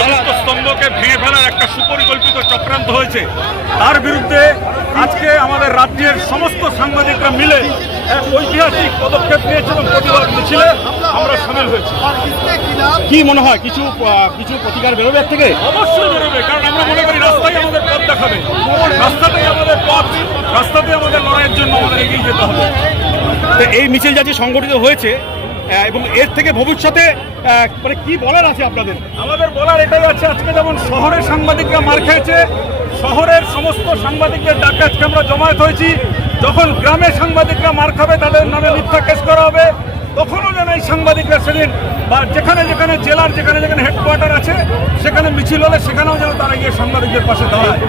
চতুর্থ স্তম্ভকে ভেঙে ফেলার একটা সুপরিকল্পিত চক্রান্ত হয়েছে। তার বিরুদ্ধে আজকে আমাদের রাজ্যের সমস্ত সাংবাদিকরা মিলে এক ঐতিহাসিক পদক্ষেপ নিয়েছে এবং প্রতিবাদ মিছিলে আমরা সামিল হয়েছি। কি মনে হয় কিছু প্রতিকার বেরোবে এর থেকে? অবশ্যই বেরোবে, কারণ আমরা মনে করি রাস্তাই আমাদের পথ দেখাবে, রাস্তাতেই আমাদের পথ, রাস্তাতেই আমাদের লড়াইয়ের জন্য আমাদের এগিয়ে যেতে হবে। তো এই মিছিল যা যে সংগঠিত হয়েছে এবং এর থেকে ভবিষ্যতে মানে কি বলার আছে আপনাদের? আমাদের বলার এটাই আছে, আজকে যেমন শহরের সাংবাদিকরা মার খেয়েছে, শহরের সমস্ত সাংবাদিকদের ডাকে আজকে আমরা জমায়েত হয়েছি। যখন গ্রামের সাংবাদিকরা মার খাবে, তাদের নামে মিথ্যা কেস করা হবে, তখনও যেন এই সাংবাদিকরা সেদিন বা যেখানে যেখানে জেলার যেখানে যেখানে হেডকোয়ার্টার আছে সেখানে মিছিল হলে সেখানেও যেন তারা গিয়ে সাংবাদিকদের পাশে দাঁড়ায়।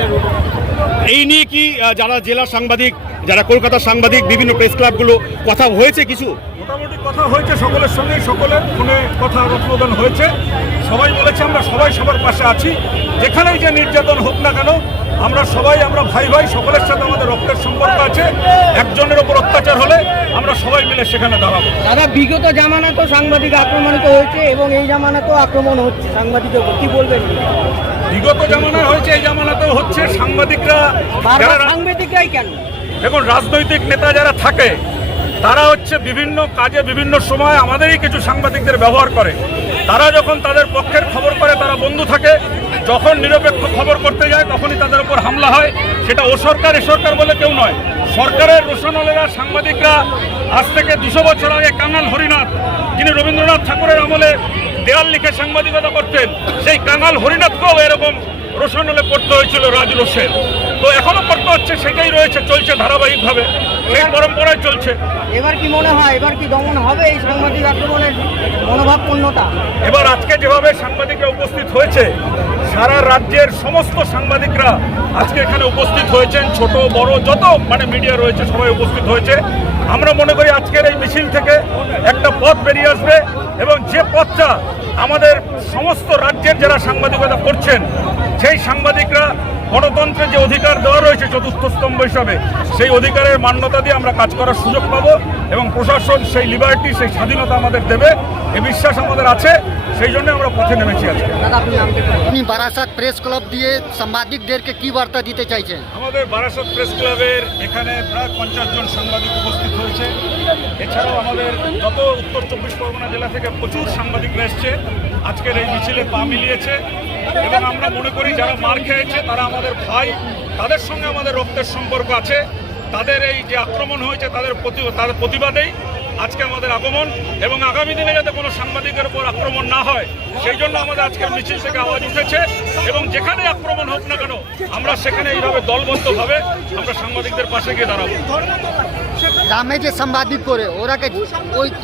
এই নিয়ে কি যারা জেলার সাংবাদিক, যারা কলকাতার সাংবাদিক, বিভিন্ন প্রেস ক্লাবগুলো কথা হয়েছে? কিছু মোটামুটি কথা হয়েছে, সকলের সঙ্গেই সকলের ফোনে কথা প্রদান হয়েছে। সবাই বলেছে আমরা সবাই সবার পাশে আছি, যেখানেই যে নির্যাতন হোক না কেন আমরা সবাই, আমরা ভাই ভাই, সকলের সাথে আমাদের রক্তের সম্পর্ক আছে। একজনের ওপর অত্যাচার হলে আমরা সবাই মিলে সেখানে দাঁড়াবো। দাদা, বিগত জামানাতেও সাংবাদিক আক্রমণিত হয়েছে এবং এই জামানাতেও আক্রমণ হচ্ছে সাংবাদিকদের উপর, কি বলবেন? বিগত জামানায় হয়েছে, এই জামানাতেও হচ্ছে। সাংবাদিকরাই কেন? দেখুন, রাজনৈতিক নেতা যারা থাকে তারা হচ্ছে বিভিন্ন কাজে বিভিন্ন সময় আমাদেরই কিছু সাংবাদিকদের ব্যবহার করে। তারা যখন তাদের পক্ষের খবর করে তারা বন্ধু থাকে, যখন নিরপেক্ষ খবর করতে যায় তখনই তাদের উপর হামলা হয়। সেটা ও সরকার এ সরকার বলে কেউ নয়। সরকারের রোশনলেরা, সাংবাদিকরা আজ থেকে 200 বছর আগে কাঙাল হরিনাথ, যিনি রবীন্দ্রনাথ ঠাকুরের আমলে দেয়াল লিখে সাংবাদিকতা করতেন, সেই কাঙাল হরিনাথকেও এরকম রোশনলে পড়তে হয়েছিল রাজরোষের। তো এখনো পড়তে হচ্ছে, সেটাই রয়েছে, চলছে ধারাবাহিকভাবে, সেই পরম্পরায় চলছে। এবার কি মনে হয়, এবার কি দমন হবে এই সাংবাদিক আক্রমণের মনোভাবপূর্ণতা? এবার আজকে যেভাবে সাংবাদিকরা উপস্থিত হয়েছে, সারা রাজ্যের সমস্ত সাংবাদিকরা আজকে এখানে উপস্থিত হয়েছেন, ছোট বড় যত মিডিয়া রয়েছে সবাই উপস্থিত হয়েছে। আমরা মনে করি আজকের এই মিছিল থেকে একটা পথ বেরিয়ে আসবে এবং যে পথটা আমাদের সমস্ত রাজ্যের যারা সাংবাদিকতা করছেন সেই সাংবাদিকরা গণতন্ত্রের যে অধিকার দেওয়া রয়েছে চতুর্থ স্তম্ভ হিসাবে, সেই অধিকারের মান্যতা দিয়ে আমরা কাজ করার সুযোগ পাবো এবং প্রশাসন সেই লিবার্টি, সেই স্বাধীনতা আমাদের দেবে, এই বিশ্বাস আমাদের আছে। সেই জন্য আমরা পথে নেমেছি আজকে। আপনি বারাসাত প্রেস ক্লাব দিয়ে সাংবাদিকদেরকে কি বার্তা দিতে চাইছেন? আমাদের বারাসাত প্রেস ক্লাবের এখানে প্রায় 50 জন সাংবাদিক উপস্থিত হয়েছে। এছাড়াও আমাদের যত উত্তর 24 পরগনা জেলা থেকে প্রচুর সাংবাদিকরা এসছে, আজকের এই মিছিলে পা মিলিয়েছে এবং আমরা মনে করি যারা মার খেয়েছে তারা আমাদের ভাই, তাদের সঙ্গে আমাদের রক্তের সম্পর্ক আছে। তাদের এই যে আক্রমণ হয়েছে তাদের প্রতিবাদেই আজকে আমাদের আগমন, এবং আগামী দিনে যাতে কোনো সাংবাদিকের উপর আক্রমণ না হয় সেই জন্য আমাদের আজকের মিছিল থেকে আওয়াজ উঠেছে। এবং যেখানে আক্রমণ হোক না কেন আমরা সেখানে এইভাবে দলবদ্ধভাবে আমরা সাংবাদিকদের পাশে গিয়ে দাঁড়াবো। গ্রামে যে সাংবাদিক করে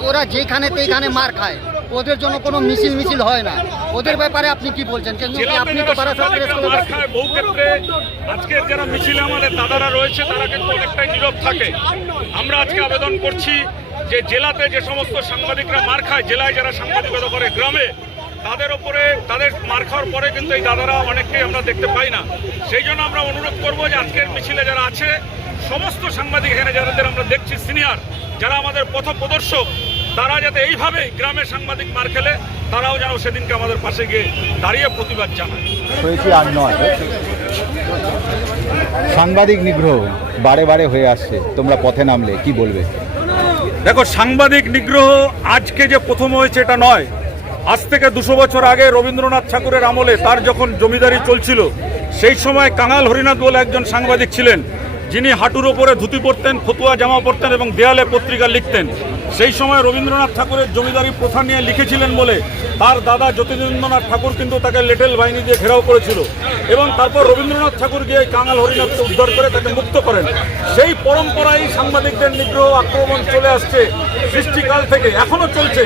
ওরা যেখানে তেখানে মার খায়, ওদের জন্য কোনো মিছিল হয় না, ওদের ব্যাপারে আপনি কি বলছেন? আপনি তো বারাসাত প্রেস ক্লাব খায় বহু ক্ষেত্রে আজকের যারা মিছিলে আমাদের দাদারা রয়েছে তারা কিন্তু অনেকটাই নীরব থাকে। আমরা আজকে আবেদন করছি যে জেলাতে যে সমস্ত সাংবাদিকরা মার খায়, জেলায় যারা সাংবাদিকতা করে গ্রামে, তাদের ওপরে তাদের মার খাওয়ার পরে কিন্তু এই দাদারা অনেককেই আমরা দেখতে পাই না। সেই জন্য আমরা অনুরোধ করবো যে আজকের মিছিলে যারা আছে সমস্ত সাংবাদিক, এখানে যাদের আমরা দেখছি সিনিয়র, যারা আমাদের পথ প্রদর্শক, তারা যাতে এইভাবেই গ্রামের সাংবাদিক মার খেলে তারাও যেন সেদিনকে আমাদের পাশে গিয়ে দাঁড়িয়ে প্রতিবাদ জানায়। হয়েছে আর নয়, সাংবাদিক নিগ্রহ বারে বারে হয়ে আসছে, তোমরা পথে নামলে কি বলবে? দেখো, সাংবাদিক নিগ্রহ আজকে যে প্রথম হয়েছে এটা নয়। আজ থেকে 200 বছর আগে রবীন্দ্রনাথ ঠাকুরের আমলে তার যখন জমিদারি চলছিল সেই সময় কাঙাল হরিনাথ বলে একজন সাংবাদিক ছিলেন, যিনি হাঁটুর ওপরে ধুতি পরতেন, ফতুয়া জামা পরতেন এবং দেয়ালে পত্রিকা লিখতেন। সেই সময় রবীন্দ্রনাথ ঠাকুরের জমিদারি প্রথা নিয়ে লিখেছিলেন বলে তার দাদা জ্যোতিরিন্দ্রনাথ ঠাকুর কিন্তু তাকে লেটেল বাহিনী দিয়ে ঘেরাও করেছিল এবং তারপর রবীন্দ্রনাথ ঠাকুর গিয়ে কাঙাল হরিনাথকে উদ্ধার করে তাকে মুক্ত করেন। সেই পরম্পরায় সাংবাদিকদের নিগ্রহ আক্রমণ চলে আসছে সৃষ্টিকাল থেকে, এখনও চলছে।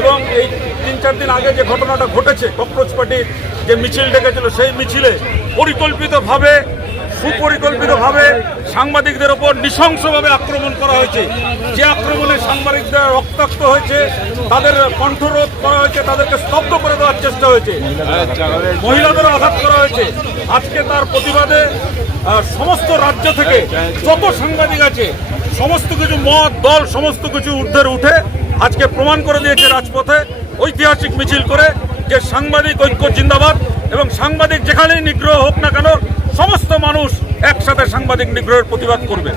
এবং এই 3-4 দিন আগে যে ঘটনাটা ঘটেছে, ককরোচ পার্টির যে মিছিল ডেকেছিল, সেই মিছিলে পরিকল্পিতভাবে সুপরিকল্পিতভাবে সাংবাদিকদের ওপর নৃশংসভাবে আক্রমণ করা হয়েছে। যে আক্রমণে সাংবাদিকরা রক্তাক্ত হয়েছে, তাদের কণ্ঠরোধ করা হয়েছে, তাদেরকে স্তব্ধ করে দেওয়ার চেষ্টা হয়েছে, মহিলাদেরও আঘাত করা হয়েছে। আজকে তার প্রতিবাদে সমস্ত রাজ্য থেকে যত সাংবাদিক আছে সমস্ত কিছু মত দল সমস্ত কিছু ঊর্ধ্বে উঠে আজকে প্রমাণ করে দিয়েছে রাজপথে ঐতিহাসিক মিছিল করে যে সাংবাদিক ঐক্য জিন্দাবাদ, এবং সাংবাদিক যেখানেই নিগ্রহ হোক না কেন সমস্ত মানুষ একসাথে সাংবাদিক নিগ্রহের প্রতিবাদ করবে।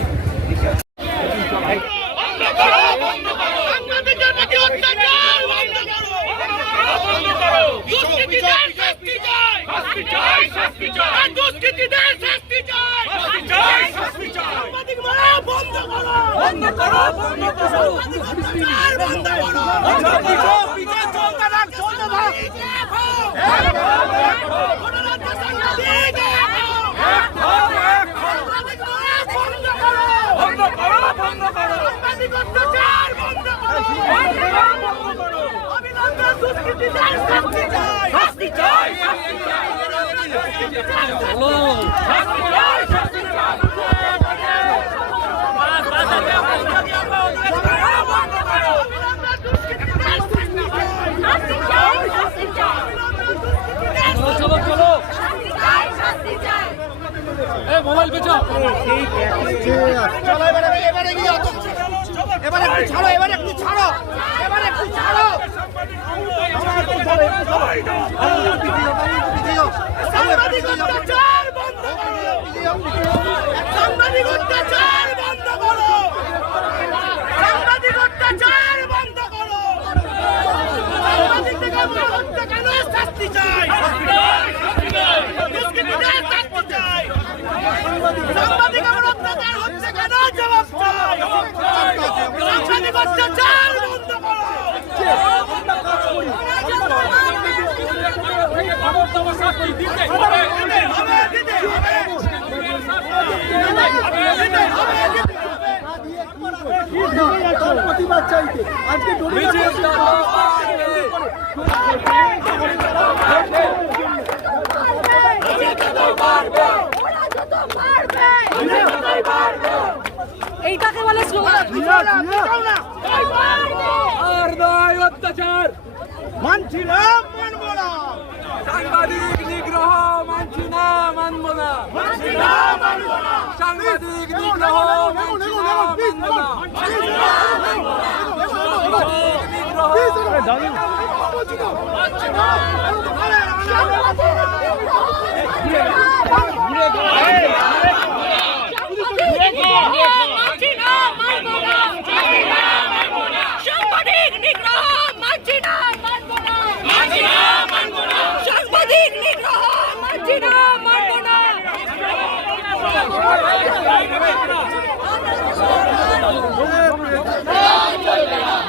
এইটাকে বলে স্লোগান। অত্যাচার মানছি না, মানবো না। সাংবাদিক নিগ্রহ মানছি না, মানবো না। সাংবাদিক নিগ্রহ মানছি না, মানবো না।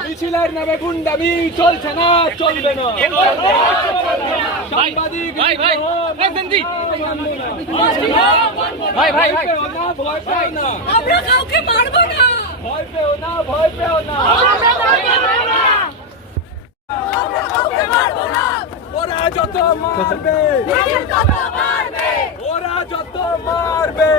মিছিলের নামে গুন্ডামি চলছে না, চলবে না। সাংবাদিক ভয় পেও না, আমরা কাউকে মারবো না। ভয় পেও না, ভয় পেও না। ওরা যত মারবে, ওরা যত মারবে,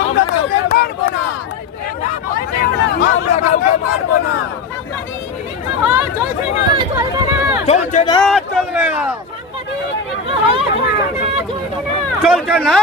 আমরা কাউকে মারবো না, আমরা কাউকে মারবো না। চলছে না, চলবে না, চলছে না।